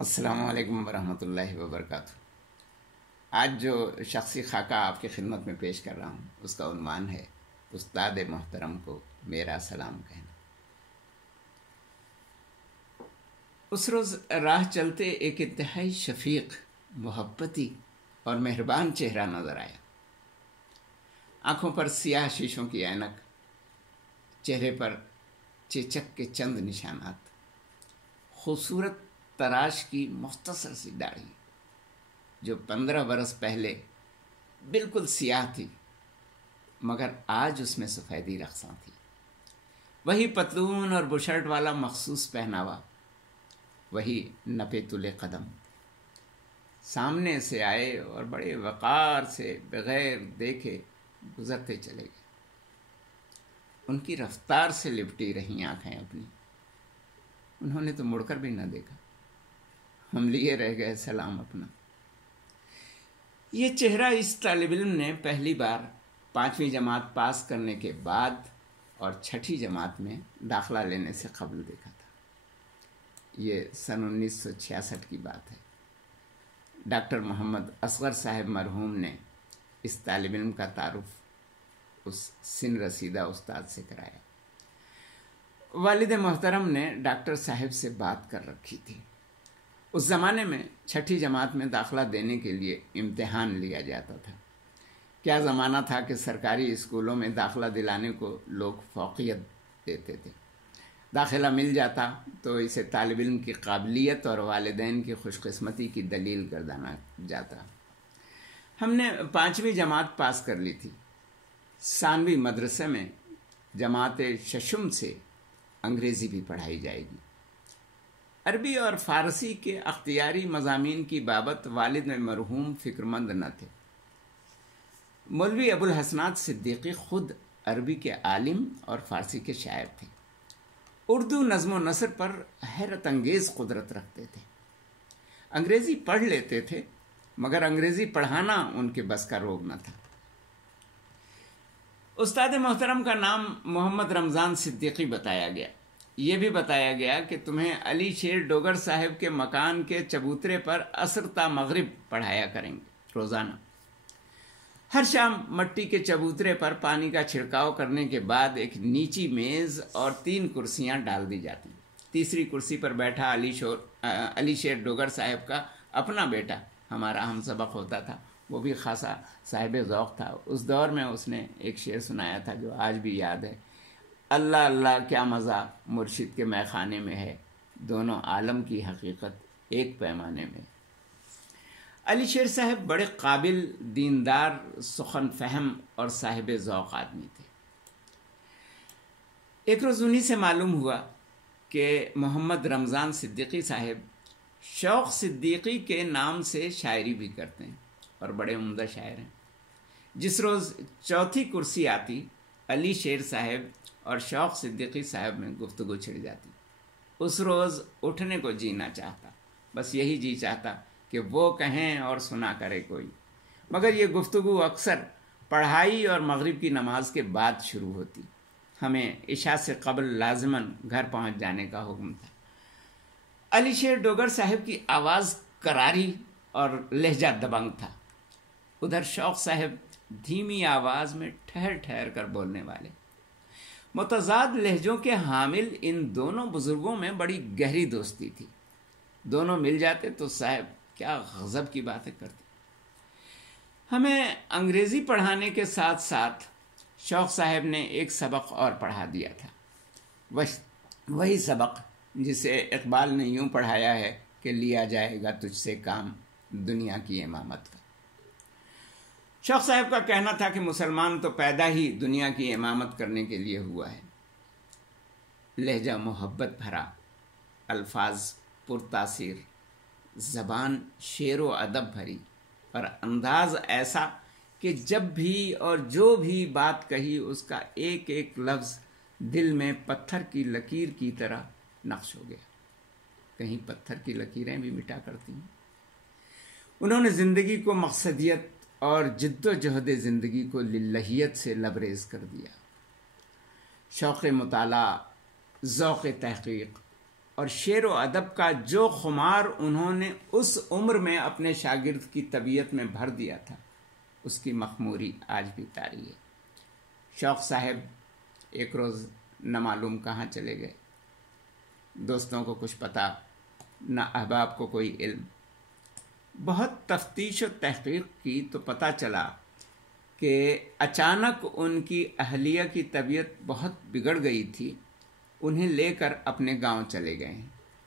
السلام علیکم ورحمۃ اللہ وبرکاتہ۔ آج جو شخصی خاکہ آپ کی خدمت میں پیش کر رہا ہوں اس کا عنوان ہے استاد محترم کو میرا سلام کہنا۔ اس روز راہ چلتے ایک انتہائی شفیق، محبتی اور مہربان چہرہ نظر آیا۔ آنکھوں پر سیاہ شیشوں کی اینک، چہرے پر چیچک کے چند نشانات، خوبصورت تراش کی مختصر سی داڑھی جو 15 برس پہلے بالکل سیاہ تھی مگر آج اس میں سفیدی رقصاں تھی۔ وہی پتلون اور بشرٹ والا مخصوص پہناوا، وہی نپے تلے قدم، سامنے سے آئے اور بڑے وقار سے بغیر دیکھے گزرتے چلے گئے۔ ان کی رفتار سے لپٹی رہیں آنکھیں اپنی، انہوں نے تو مڑ کر بھی نہ دیکھا۔ ہم لیے رہ گئے سلام اپنا۔ یہ چہرہ اس طالب علم نے پہلی بار 5ویں جماعت پاس کرنے کے بعد اور 6ٹھی جماعت میں داخلہ لینے سے قبل دیکھا تھا۔ یہ سن 1966 کی بات ہے۔ ڈاکٹر محمد اصغر صاحب مرحوم نے اس طالب علم کا تعارف اس سن رسیدہ استاد سے کرایا۔ والد محترم نے ڈاکٹر صاحب سے بات کر رکھی تھی۔ اس زمانے میں 6ٹھی جماعت میں داخلہ دینے کے لیے امتحان لیا جاتا تھا۔ کیا زمانہ تھا کہ سرکاری اسکولوں میں داخلہ دلانے کو لوگ فوقیت دیتے تھے۔ داخلہ مل جاتا تو اسے طالب علم کی قابلیت اور والدین کی خوش قسمتی کی دلیل گردانا جاتا۔ ہم نے 5ویں جماعت پاس کر لی تھی۔ ثانوی مدرسے میں جماعت ششم سے انگریزی بھی پڑھائی جائے گی۔ عربی اور فارسی کے اختیاری مضامین کی بابت والد مرحوم فکر مند نہ تھے۔ مولوی ابوالحسنات صدیقی خود عربی کے عالم اور فارسی کے شاعر تھے۔ اردو نظم و نثر پر حیرت انگیز قدرت رکھتے تھے۔ انگریزی پڑھ لیتے تھے مگر انگریزی پڑھانا ان کے بس کا روگ نہ تھا۔ استاد محترم کا نام محمد رمضان صدیقی بتایا گیا۔ یہ بھی بتایا گیا کہ تمہیں علی شیر ڈوگر صاحب کے مکان کے چبوترے پر عصر تا مغرب پڑھایا کریں گے روزانہ۔ ہر شام مٹی کے چبوترے پر پانی کا چھڑکاؤ کرنے کے بعد ایک نیچی میز اور 3 کرسیاں ڈال دی جاتی۔ تیسری کرسی پر بیٹھا علی شیر ڈوگر صاحب کا اپنا بیٹا ہمارا ہم سبق ہوتا تھا، وہ بھی خاصا صاحب ذوق تھا۔ اس دور میں اس نے ایک شعر سنایا تھا جو آج بھی یاد ہے: اللہ اللہ کیا مزہ مرشد کے مے خانے میں ہے، دونوں عالم کی حقیقت ایک پیمانے میں۔ علی شیر صاحب بڑے قابل، دیندار، سخن فہم اور صاحب ذوق آدمی تھے۔ ایک روز انہی سے معلوم ہوا کہ محمد رمضان صدیقی صاحب شوق صدیقی کے نام سے شاعری بھی کرتے ہیں اور بڑے عمدہ شاعر ہیں۔ جس روز 4تھی کرسی آتی، علی شیر صاحب اور شوق صدیقی صاحب میں گفتگو چھڑ جاتی۔ اس روز اٹھنے کو جی نہ چاہتا، بس یہی جی چاہتا کہ وہ کہیں اور سنا کرے کوئی، مگر یہ گفتگو اکثر پڑھائی اور مغرب کی نماز کے بعد شروع ہوتی۔ ہمیں عشاء سے قبل لازماً گھر پہنچ جانے کا حکم تھا۔ علی شیر ڈوگر صاحب کی آواز کراری اور لہجہ دبنگ تھا، ادھر شوق صاحب دھیمی آواز میں ٹھہر ٹھہر کر بولنے والے۔ متضاد لہجوں کے حامل ان دونوں بزرگوں میں بڑی گہری دوستی تھی۔ دونوں مل جاتے تو صاحب کیا غضب کی باتیں کرتے۔ ہمیں انگریزی پڑھانے کے ساتھ ساتھ شوق صاحب نے ایک سبق اور پڑھا دیا تھا، وہی سبق جسے اقبال نے یوں پڑھایا ہے کہ لیا جائے گا تجھ سے کام دنیا کی امامت کا۔ شوق صاحب کا کہنا تھا کہ مسلمان تو پیدا ہی دنیا کی امامت کرنے کے لیے ہوا ہے۔ لہجہ محبت بھرا، الفاظ پرتاثیر، زبان شعر و ادب بھری اور انداز ایسا کہ جب بھی اور جو بھی بات کہی اس کا ایک ایک لفظ دل میں پتھر کی لکیر کی طرح نقش ہو گیا۔ کہیں پتھر کی لکیریں بھی مٹا کرتی ہیں۔ انہوں نے زندگی کو مقصدیت اور جد و جہد زندگی کو للہیت سے لبریز کر دیا۔ شوق مطالعہ، ذوق تحقیق اور شعر و ادب کا جو خمار انہوں نے اس عمر میں اپنے شاگرد کی طبیعت میں بھر دیا تھا، اس کی مخموری آج بھی طاری ہے۔ شوق صاحب ایک روز نہ معلوم کہاں چلے گئے، دوستوں کو کچھ پتہ نہ احباب کو کوئی علم۔ بہت تفتیش و تحقیق کی تو پتہ چلا کہ اچانک ان کی اہلیہ کی طبیعت بہت بگڑ گئی تھی، انہیں لے کر اپنے گاؤں چلے گئے ہیں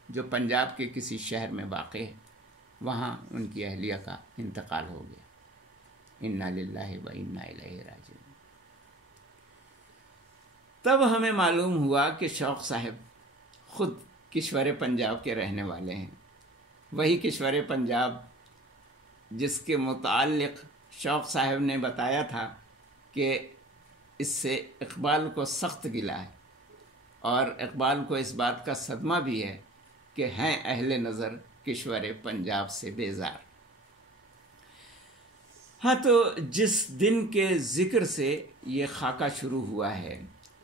جو پنجاب کے کسی شہر میں واقع ہے، وہاں ان کی اہلیہ کا انتقال ہو گیا۔ انا للہ و انا الیہ راجعون۔ تب ہمیں معلوم ہوا کہ شوق صاحب خود کشور پنجاب کے رہنے والے ہیں، وہی کشور پنجاب جس کے متعلق شوق صاحب نے بتایا تھا کہ اس سے اقبال کو سخت گلہ ہے، اور اقبال کو اس بات کا صدمہ بھی ہے کہ ہیں اہل نظر کشور پنجاب سے بیزار۔ ہاں، تو جس دن کے ذکر سے یہ خاکہ شروع ہوا ہے،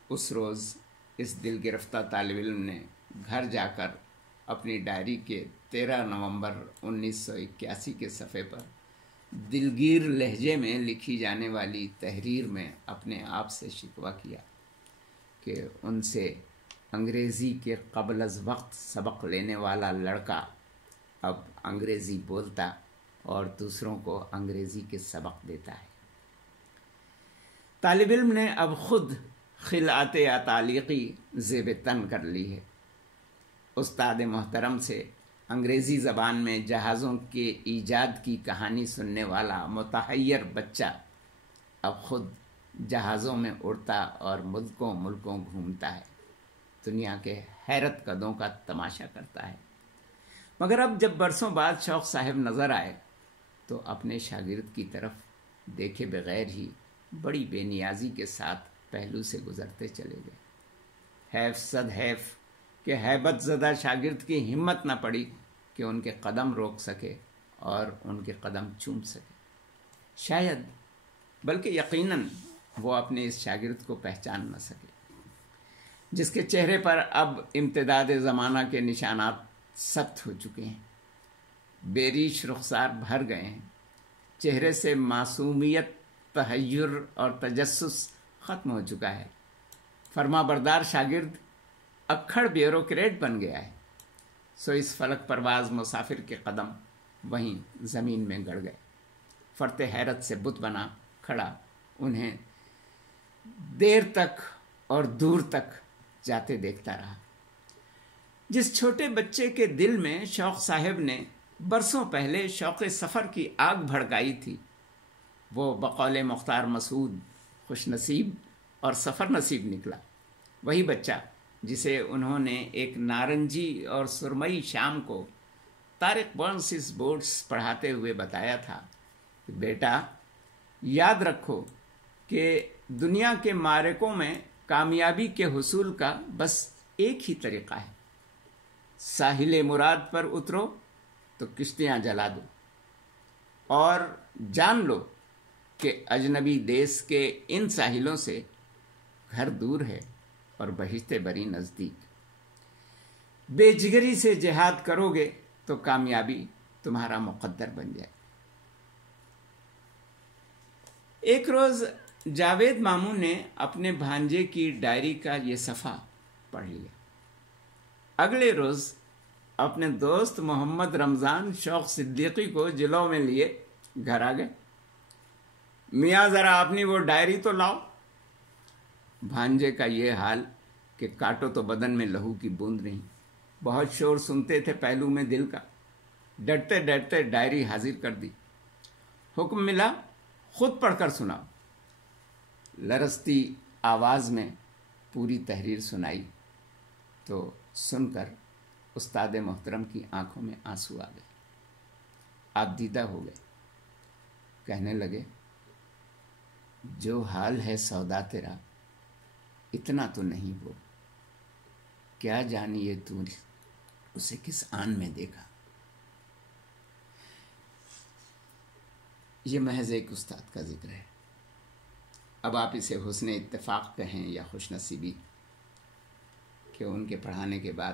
اس روز اس دل گرفتہ طالب علم نے گھر جا کر اپنی ڈائری کے 13 نومبر 1981 کے صفحے پر دلگیر لہجے میں لکھی جانے والی تحریر میں اپنے آپ سے شکوہ کیا کہ ان سے انگریزی کے قبل از وقت سبق لینے والا لڑکا اب انگریزی بولتا اور دوسروں کو انگریزی کے سبق دیتا ہے۔ طالب علم نے اب خود خلعت تعلیقی زیب تن کر لی ہے۔ استاد محترم سے انگریزی زبان میں جہازوں کے ایجاد کی کہانی سننے والا متحیر بچہ اب خود جہازوں میں اڑتا اور ملکوں گھومتا ہے، دنیا کے حیرت قدوں کا تماشا کرتا ہے۔ مگر اب جب برسوں بعد شوق صاحب نظر آئے تو اپنے شاگرد کی طرف دیکھے بغیر ہی بڑی بے نیازی کے ساتھ پہلو سے گزرتے چلے گئے۔ حیف صد حیف کہ ہیبت زدہ شاگرد کی ہمت نہ پڑی کہ ان کے قدم روک سکے اور ان کے قدم چوم سکے۔ شاید بلکہ یقیناً وہ اپنے اس شاگرد کو پہچان نہ سکے جس کے چہرے پر اب امتداد زمانہ کے نشانات ثبت ہو چکے ہیں، بیریش رخسار بھر گئے ہیں، چہرے سے معصومیت، تحیر اور تجسس ختم ہو چکا ہے۔ فرما بردار شاگرد اکھڑ بیوروکریٹ بن گیا ہے، سو اس فلک پرواز مسافر کے قدم وہیں زمین میں گڑ گئے۔ فرط حیرت سے بت بنا کھڑا انہیں دیر تک اور دور تک جاتے دیکھتا رہا۔ جس چھوٹے بچے کے دل میں شوق صاحب نے برسوں پہلے شوق سفر کی آگ بھڑکائی تھی، وہ بقول مختار مسعود خوش نصیب اور سفر نصیب نکلا۔ وہی بچہ جسے انہوں نے ایک نارنجی اور سرمئی شام کو طارق برنسس بورڈز پڑھاتے ہوئے بتایا تھا کہ بیٹا یاد رکھو کہ دنیا کے معرکوں میں کامیابی کے حصول کا بس ایک ہی طریقہ ہے، ساحل مراد پر اترو تو کشتیاں جلا دو اور جان لو کہ اجنبی دیس کے ان ساحلوں سے گھر دور ہے اور بہشت بری نزدیک۔ بے جگری سے جہاد کرو گے تو کامیابی تمہارا مقدر بن جائے۔ ایک روز جاوید ماموں نے اپنے بھانجے کی ڈائری کا یہ صفحہ پڑھ لیا۔ اگلے روز اپنے دوست محمد رمضان شوق صدیقی کو جلو میں لیے گھر آ گئے۔ میاں ذرا اپنی وہ ڈائری تو لاؤ۔ بھانجے کا یہ حال کہ کاٹو تو بدن میں لہو کی بوند نہیں، بہت شور سنتے تھے پہلو میں دل کا، ڈرتے ڈرتے ڈائری حاضر کر دی۔ حکم ملا خود پڑھ کر سناؤ۔ لرزتی آواز میں پوری تحریر سنائی تو سن کر استاد محترم کی آنکھوں میں آنسو آ گئے، آپ دیدہ ہو گئے، کہنے لگے جو حال ہے سودا تیرا اتنا تو نہیں وہ، کیا جانیے تو اسے کس آن میں دیکھا۔ یہ محض ایک استاد کا ذکر ہے، اب آپ اسے حسن اتفاق کہیں یا خوش نصیبی کہ ان کے پڑھانے کے بعد